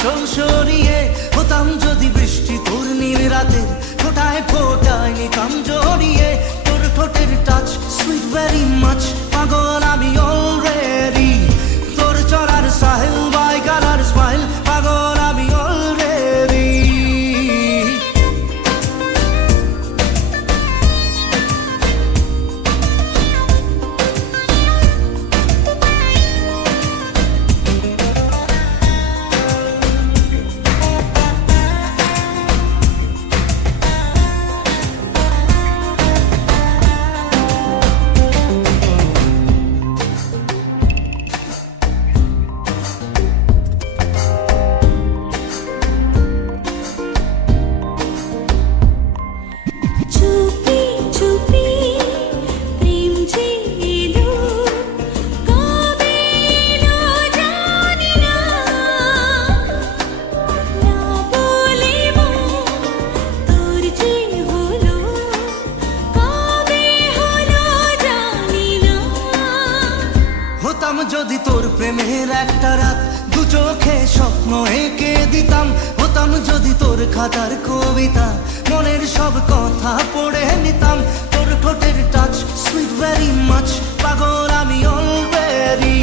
আঁচল সরিয়ে হতাম যদি বৃষ্টি তোর নীল রাতের ফোটায় ফোটায় নিতাম জড়িয়ে তোর ঠোঁটের টাচ সুইট ভেরি মাচ পাগল আমি অলরেডি তোর চড়ার সাহেল বাই গালার স্মাইল পাগল আমি অলরেডি চুপি চুপি প্রেম যে এলো কবে এলো জানি না না বলে তোর যে হলো কবে হলো জানি না হতাম যদি তোর প্রেমের একটা রাত দু চোখে স্বপ্ন এঁকে দিতাম হতাম যদি তোর খাতার কবিতা মনের সব কথা পড়ে নিতাম তোর ঠোঁটের টাচ সুইট ভেরি মাচ পাগল আমি অলরেডি